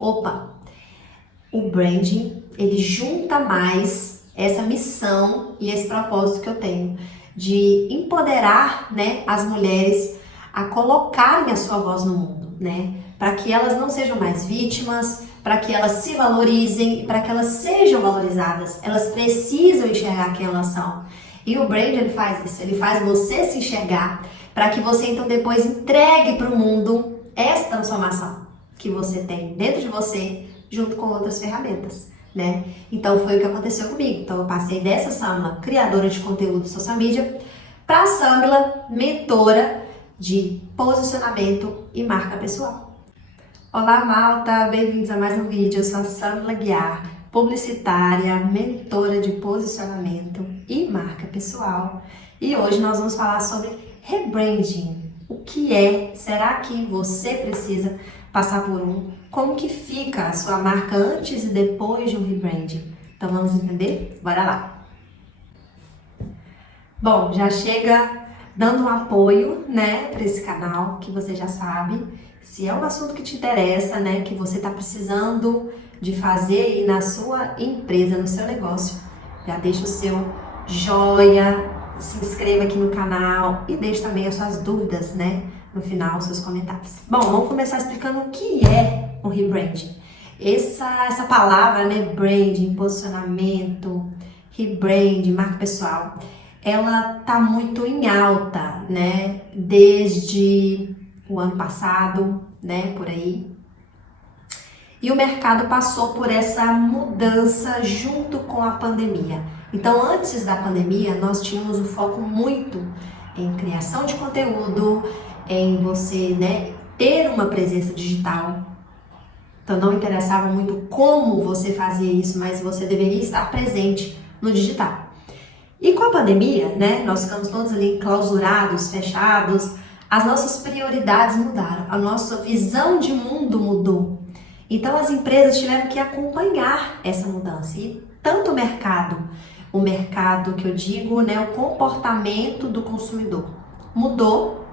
Opa, o branding, ele junta mais essa missão e esse propósito que eu tenho de empoderar, né, as mulheres a colocarem a sua voz no mundo, né, para que elas não sejam mais vítimas, para que elas se valorizem, para que elas sejam valorizadas. Elas precisam enxergar quem elas são. E o branding, ele faz isso, ele faz você se enxergar para que você então depois entregue para o mundo essa transformação que você tem dentro de você, junto com outras ferramentas, né? Então foi o que aconteceu comigo. Então eu passei dessa Samila, criadora de conteúdo social media, para a Samila, mentora de posicionamento e marca pessoal. Olá, malta! Bem-vindos a mais um vídeo. Eu sou a Samila Guiar, publicitária, mentora de posicionamento e marca pessoal. E hoje nós vamos falar sobre rebranding. O que é? Será que você precisa passar por um? Como que fica a sua marca antes e depois de um rebranding? Então vamos entender? Bora lá! Bom, já chega dando um apoio, né, para esse canal, que você já sabe. Se é um assunto que te interessa, né, que você está precisando de fazer aí na sua empresa, no seu negócio, já deixa o seu joia, se inscreva aqui no canal e deixe também as suas dúvidas, né, no final, os seus comentários. Bom, vamos começar explicando o que é um rebranding. Essa palavra, né, branding, posicionamento, rebranding, marca pessoal, ela tá muito em alta, né, desde o ano passado, né, por aí. E o mercado passou por essa mudança junto com a pandemia. Então, antes da pandemia, nós tínhamos um foco muito em criação de conteúdo, em você, né, ter uma presença digital. Então, não interessava muito como você fazia isso, mas você deveria estar presente no digital. E com a pandemia, né, nós ficamos todos ali enclausurados, fechados, as nossas prioridades mudaram, a nossa visão de mundo mudou. Então as empresas tiveram que acompanhar essa mudança. E tanto o mercado que eu digo, né, o comportamento do consumidor mudou,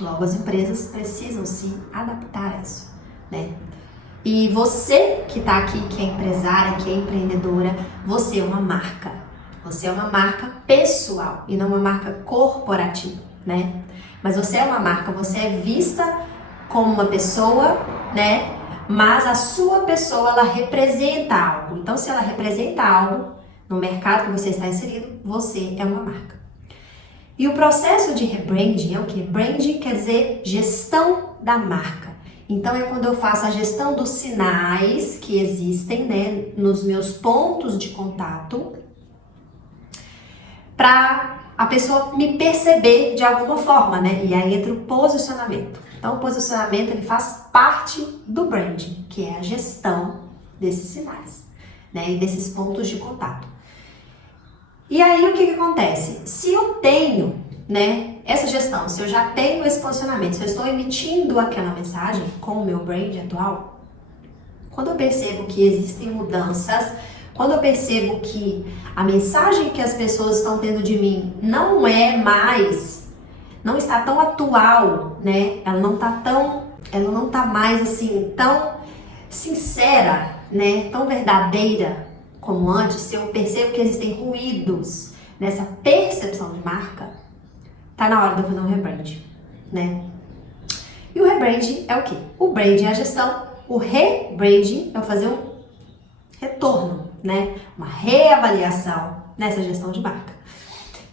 logo as empresas precisam se adaptar a isso, né? E você que está aqui, que é empresária, que é empreendedora, você é uma marca. Você é uma marca pessoal e não uma marca corporativa, né? Mas você é uma marca, você é vista como uma pessoa, né? Mas a sua pessoa, ela representa algo. Então, se ela representa algo no mercado que você está inserido, você é uma marca. E o processo de rebranding é o quê? Branding quer dizer gestão da marca. Então, é quando eu faço a gestão dos sinais que existem, né, nos meus pontos de contato, para a pessoa me perceber de alguma forma, né? E aí entra o posicionamento. Então, o posicionamento, ele faz parte do branding, que é a gestão desses sinais, né? E desses pontos de contato. E aí, o que acontece? Se eu tenho, né, essa gestão, se eu já tenho esse posicionamento, se eu estou emitindo aquela mensagem com o meu brand atual, quando eu percebo que existem mudanças, quando eu percebo que a mensagem que as pessoas estão tendo de mim não está tão atual, né? Ela não tá mais assim tão sincera, né? Tão verdadeira como antes. Se eu percebo que existem ruídos nessa percepção de marca, tá na hora de eu fazer um rebranding, né? E o rebranding é o quê? O branding é a gestão, o rebranding é fazer um retorno, né? Uma reavaliação nessa gestão de marca.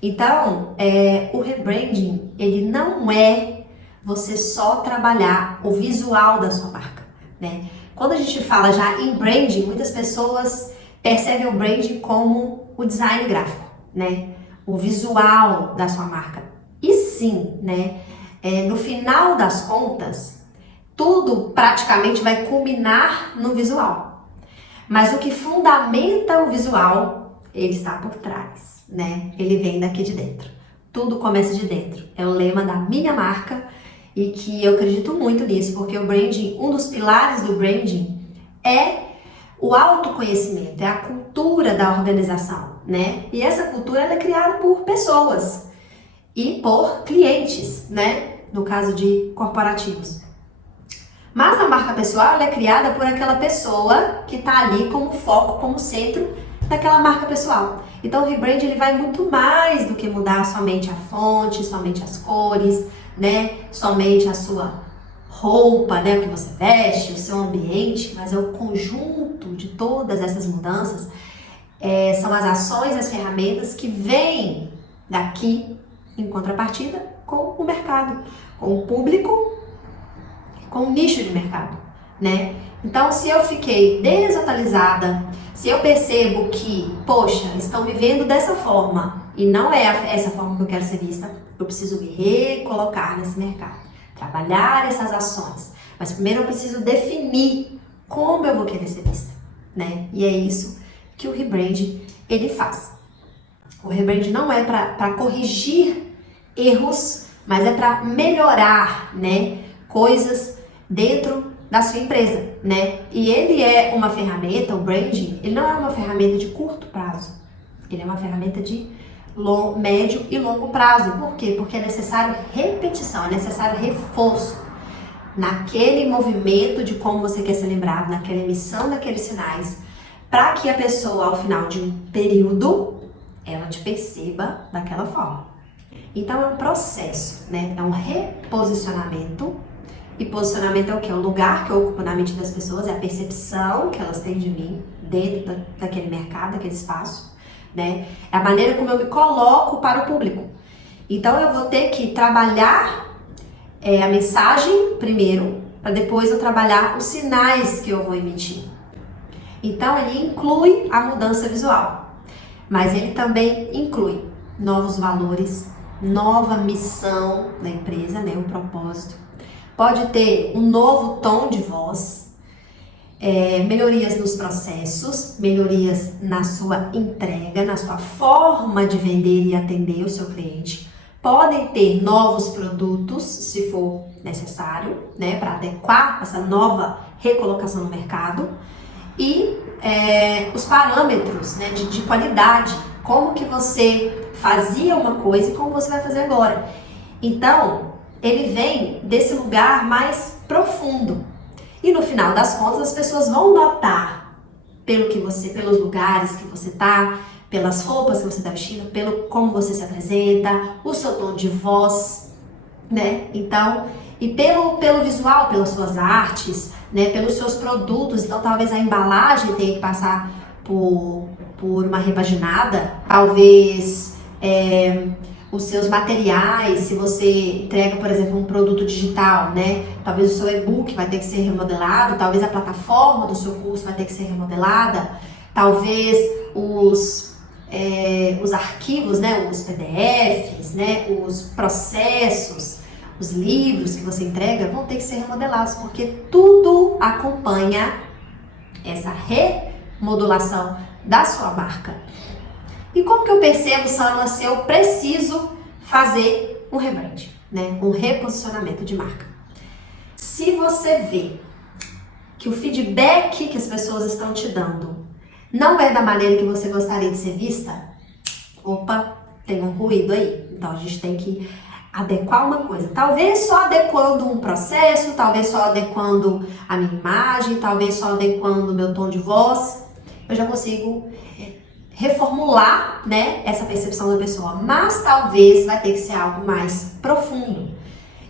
Então, o rebranding, ele não é você só trabalhar o visual da sua marca, né? Quando a gente fala já em branding, muitas pessoas percebem o branding como o design gráfico, né? O visual da sua marca. E sim, né? No final das contas, tudo praticamente vai culminar no visual. Mas o que fundamenta o visual, ele está por trás, né? Ele vem daqui de dentro. Tudo começa de dentro. É o lema da minha marca e que eu acredito muito nisso, porque o branding, um dos pilares do branding é o autoconhecimento, é a cultura da organização, né? E essa cultura ela é criada por pessoas e por clientes, né? No caso de corporativos. Mas a marca pessoal ela é criada por aquela pessoa que está ali como foco, como centro daquela marca pessoal. Então o rebrand ele vai muito mais do que mudar somente a fonte, somente as cores, né? Somente a sua roupa, né? O que você veste, o seu ambiente, mas é o conjunto de todas essas mudanças. São as ações, as ferramentas que vêm daqui em contrapartida com o mercado, com o público, com o nicho de mercado, né? Então, se eu fiquei desatualizada, se eu percebo que, poxa, estão me vendo dessa forma e não é essa forma que eu quero ser vista, eu preciso me recolocar nesse mercado, trabalhar essas ações. Mas primeiro eu preciso definir como eu vou querer ser vista, né? E é isso que o rebrand ele faz. O rebrand não é para corrigir erros, mas é para melhorar, né, coisas dentro da sua empresa, né? E ele é uma ferramenta, o branding, ele não é uma ferramenta de curto prazo. Ele é uma ferramenta de médio e longo prazo. Por quê? Porque é necessário repetição, é necessário reforço naquele movimento de como você quer ser lembrado, naquela emissão daqueles sinais, para que a pessoa, ao final de um período, ela te perceba daquela forma. Então é um processo, né? É um reposicionamento. E posicionamento é o que? É o lugar que eu ocupo na mente das pessoas, é a percepção que elas têm de mim dentro daquele mercado, daquele espaço, né? É a maneira como eu me coloco para o público. Então eu vou ter que trabalhar a mensagem primeiro, para depois eu trabalhar os sinais que eu vou emitir. Então ele inclui a mudança visual, mas ele também inclui novos valores, nova missão da empresa, né? O propósito. Pode ter um novo tom de voz, melhorias nos processos, melhorias na sua entrega, na sua forma de vender e atender o seu cliente. Podem ter novos produtos, se for necessário, né, para adequar essa nova recolocação no mercado. E os parâmetros, né, de qualidade, como que você fazia uma coisa e como você vai fazer agora. Então, ele vem desse lugar mais profundo. E no final das contas, as pessoas vão notar pelos lugares que você tá, pelas roupas que você tá vestindo, pelo como você se apresenta, o seu tom de voz, né? Então, e pelo visual, pelas suas artes, né? Pelos seus produtos. Então, talvez a embalagem tenha que passar por uma repaginada, talvez os seus materiais, se você entrega, por exemplo, um produto digital, né? Talvez o seu e-book vai ter que ser remodelado, talvez a plataforma do seu curso vai ter que ser remodelada, talvez os arquivos, né? Os PDFs, né? Os processos, os livros que você entrega vão ter que ser remodelados, porque tudo acompanha essa remodulação da sua marca. E como que eu percebo, Sâmila, se eu preciso fazer um rebrand, né? Um reposicionamento de marca? Se você vê que o feedback que as pessoas estão te dando não é da maneira que você gostaria de ser vista, opa, tem um ruído aí. Então a gente tem que adequar uma coisa. Talvez só adequando um processo, talvez só adequando a minha imagem, talvez só adequando o meu tom de voz, eu já consigo reformular, né, essa percepção da pessoa, mas talvez vai ter que ser algo mais profundo.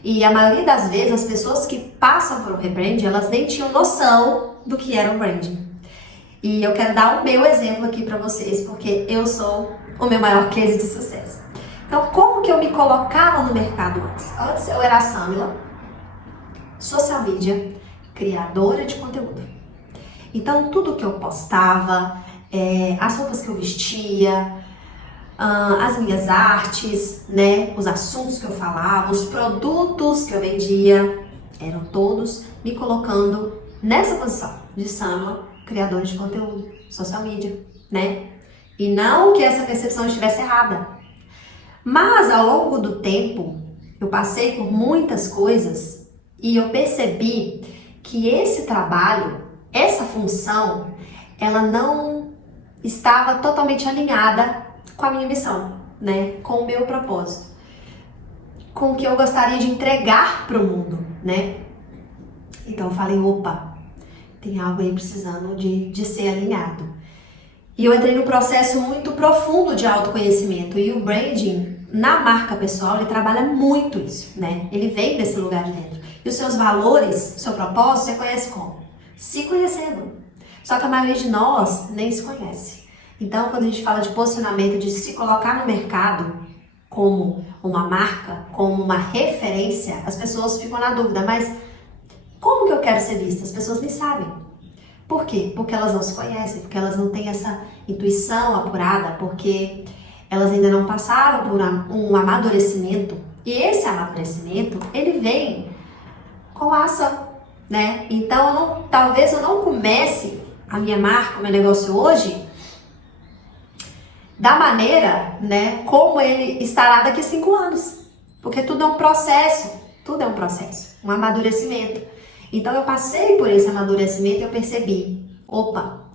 E a maioria das vezes as pessoas que passam por um rebrand, elas nem tinham noção do que era um branding. E eu quero dar o meu exemplo aqui para vocês, porque eu sou o meu maior case de sucesso. Então, como que eu me colocava no mercado antes? Antes eu era a Sâmila, social media, criadora de conteúdo. Então, tudo que eu postava, as roupas que eu vestia, as minhas artes, né, os assuntos que eu falava, os produtos que eu vendia, eram todos me colocando nessa posição de Sâmila, criadora de conteúdo, social media, né? E não que essa percepção estivesse errada. Mas ao longo do tempo, eu passei por muitas coisas e eu percebi que esse trabalho, essa função, ela não estava totalmente alinhada com a minha missão, né? Com o meu propósito, com o que eu gostaria de entregar para o mundo, né? Então eu falei, opa, tem algo aí precisando de ser alinhado. E eu entrei num processo muito profundo de autoconhecimento. E o branding, na marca pessoal, ele trabalha muito isso, né? Ele vem desse lugar de dentro. E os seus valores, seu propósito, você conhece como? Se conhecendo. Só que a maioria de nós nem se conhece. Então, quando a gente fala de posicionamento, de se colocar no mercado como uma marca, como uma referência, as pessoas ficam na dúvida, mas como que eu quero ser vista? As pessoas nem sabem. Por quê? Porque elas não se conhecem, porque elas não têm essa intuição apurada, porque elas ainda não passaram por um amadurecimento. E esse amadurecimento, ele vem com a ação, né? Então, talvez eu não comece a minha marca, o meu negócio hoje, da maneira, né, como ele estará daqui a 5 anos. Porque tudo é um processo, um amadurecimento. Então eu passei por esse amadurecimento e eu percebi, opa,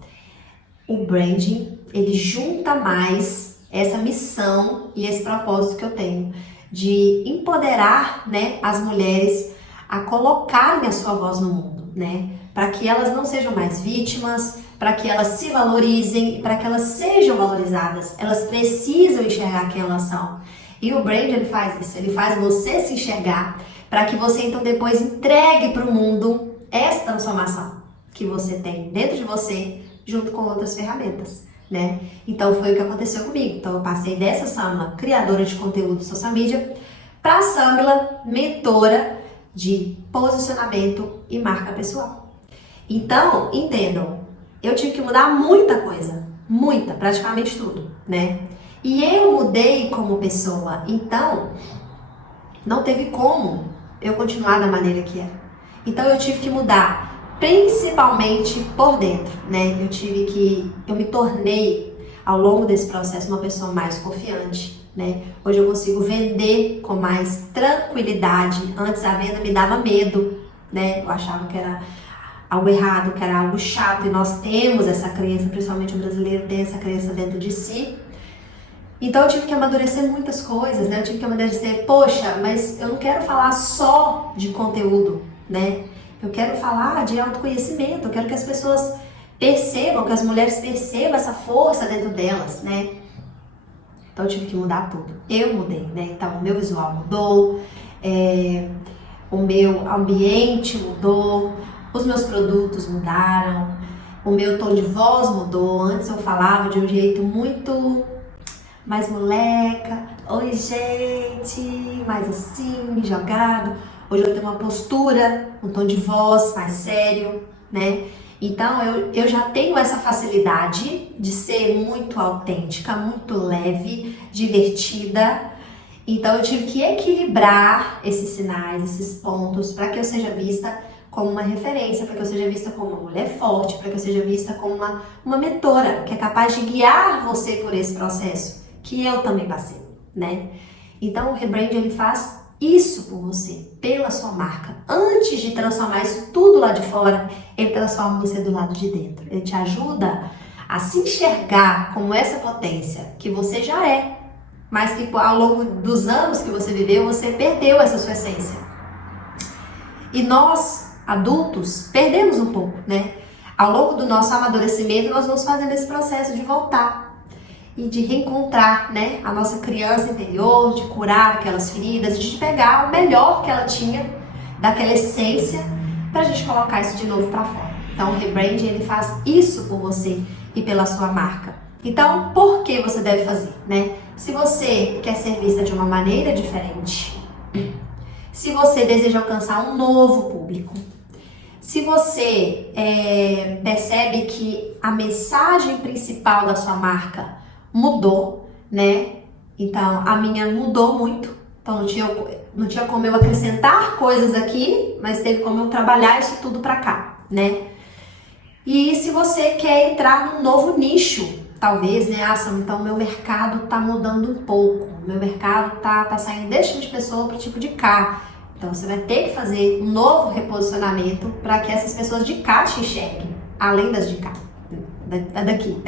o branding, ele junta mais essa missão e esse propósito que eu tenho de empoderar, né, as mulheres a colocarem a sua voz no mundo, né, para que elas não sejam mais vítimas, para que elas se valorizem, para que elas sejam valorizadas. Elas precisam enxergar quem elas são. E o brand, ele faz isso, ele faz você se enxergar para que você então depois entregue para o mundo essa transformação que você tem dentro de você, junto com outras ferramentas, né? Então foi o que aconteceu comigo. Então eu passei dessa Samila, criadora de conteúdo social media, para a Samila, mentora de posicionamento e marca pessoal. Então, entendam, eu tive que mudar muita coisa, praticamente tudo, né? E eu mudei como pessoa, então não teve como eu continuar da maneira que era. Então eu tive que mudar, principalmente por dentro, né? Eu me tornei, ao longo desse processo, uma pessoa mais confiante, né? Hoje eu consigo vender com mais tranquilidade. Antes a venda me dava medo, né? Eu achava que era algo errado, que era algo chato, e nós temos essa crença, principalmente o brasileiro tem essa crença dentro de si. Então eu tive que amadurecer muitas coisas, né? Eu tive que amadurecer, poxa, mas eu não quero falar só de conteúdo, né? Eu quero falar de autoconhecimento, eu quero que as pessoas percebam, que as mulheres percebam essa força dentro delas, né? Então eu tive que mudar tudo. Eu mudei, né? Então o meu visual mudou, o meu ambiente mudou, os meus produtos mudaram, o meu tom de voz mudou. Antes eu falava de um jeito muito mais moleca, oi gente, mais assim, jogado. Hoje eu tenho uma postura, um tom de voz mais sério, né? Então eu já tenho essa facilidade de ser muito autêntica, muito leve, divertida. Então eu tive que equilibrar esses sinais, esses pontos, para que eu seja vista como uma referência, para que eu seja vista como uma mulher forte, para que eu seja vista como uma mentora, que é capaz de guiar você por esse processo que eu também passei, né? Então o rebrand, ele faz isso por você, pela sua marca. Antes de transformar isso tudo lá de fora, ele transforma você do lado de dentro. Ele te ajuda a se enxergar como essa potência que você já é, mas que ao longo dos anos que você viveu, você perdeu essa sua essência. E nós, adultos, perdemos um pouco, né? Ao longo do nosso amadurecimento, nós vamos fazendo esse processo de voltar e de reencontrar, né, a nossa criança interior, de curar aquelas feridas, de pegar o melhor que ela tinha daquela essência pra gente colocar isso de novo pra fora. Então o rebranding, ele faz isso por você e pela sua marca. Então, por que você deve fazer, né? Se você quer ser vista de uma maneira diferente, se você deseja alcançar um novo público, se você percebe que a mensagem principal da sua marca mudou, né? Então, a minha mudou muito. Então, não tinha como eu acrescentar coisas aqui, mas teve como eu trabalhar isso tudo pra cá, né? E se você quer entrar num novo nicho, talvez, né? Então meu mercado tá mudando um pouco. Meu mercado tá saindo desse tipo de pessoa pro tipo de cá. Então, você vai ter que fazer um novo reposicionamento para que essas pessoas de cá te enxerguem, além das de cá, daqui,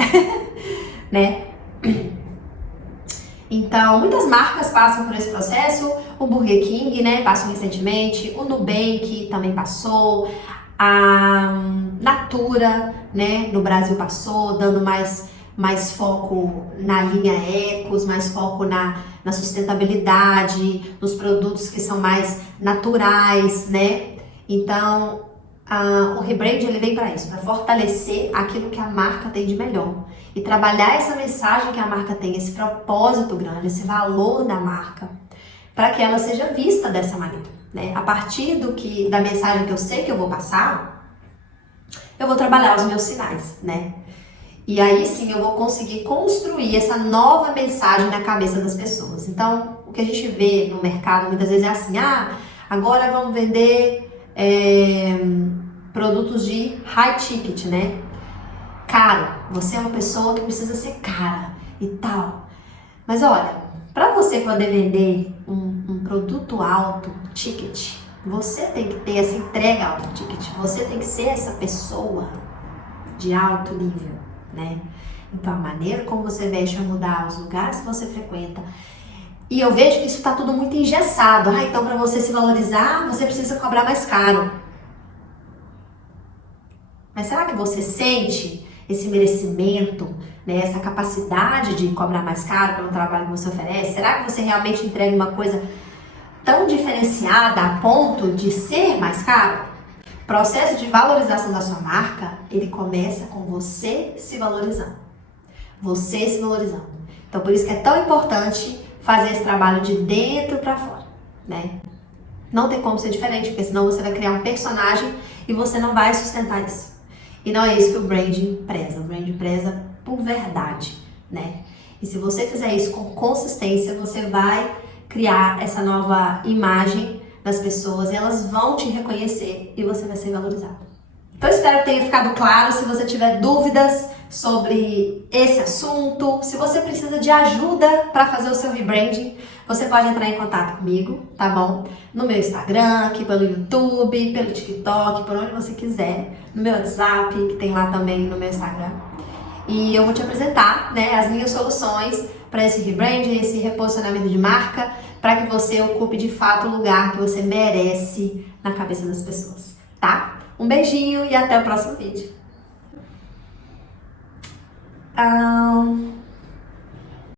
né? Então, muitas marcas passam por esse processo. O Burger King, né, passou recentemente. O Nubank também passou. A Natura, né, no Brasil passou, dando mais foco na linha Ecos, mais foco na sustentabilidade, nos produtos que são mais naturais, né? Então, o rebrand ele vem para isso, para fortalecer aquilo que a marca tem de melhor e trabalhar essa mensagem que a marca tem, esse propósito grande, esse valor da marca, para que ela seja vista dessa maneira, né? A partir da mensagem que eu sei que eu vou passar, eu vou trabalhar os meus sinais, né? E aí sim eu vou conseguir construir essa nova mensagem na cabeça das pessoas. Então, o que a gente vê no mercado muitas vezes é assim, agora vamos vender produtos de high ticket, né? Caro, você é uma pessoa que precisa ser cara e tal. Mas olha, para você poder vender um produto alto ticket, você tem que ter essa entrega alto ticket, você tem que ser essa pessoa de alto nível, né? Então a maneira como você veste vai mudar, os lugares que você frequenta. E eu vejo que isso está tudo muito engessado. Então para você se valorizar, você precisa cobrar mais caro. Mas será que você sente esse merecimento, né, essa capacidade de cobrar mais caro pelo trabalho que você oferece? Será que você realmente entrega uma coisa tão diferenciada a ponto de ser mais caro? O processo de valorização da sua marca, ele começa com você se valorizando. Você se valorizando. Então, por isso que é tão importante fazer esse trabalho de dentro para fora, né? Não tem como ser diferente, porque senão você vai criar um personagem e você não vai sustentar isso. E não é isso que o branding preza. O branding preza por verdade, né? E se você fizer isso com consistência, você vai criar essa nova imagem das pessoas e elas vão te reconhecer e você vai ser valorizado. Então espero que tenha ficado claro. Se você tiver dúvidas sobre esse assunto, se você precisa de ajuda para fazer o seu rebranding, você pode entrar em contato comigo, tá bom? No meu Instagram, aqui pelo YouTube, pelo TikTok, por onde você quiser, no meu WhatsApp, que tem lá também no meu Instagram. E eu vou te apresentar, né, as minhas soluções para esse rebranding, esse reposicionamento de marca, para que você ocupe de fato o lugar que você merece na cabeça das pessoas, tá? Um beijinho e até o próximo vídeo.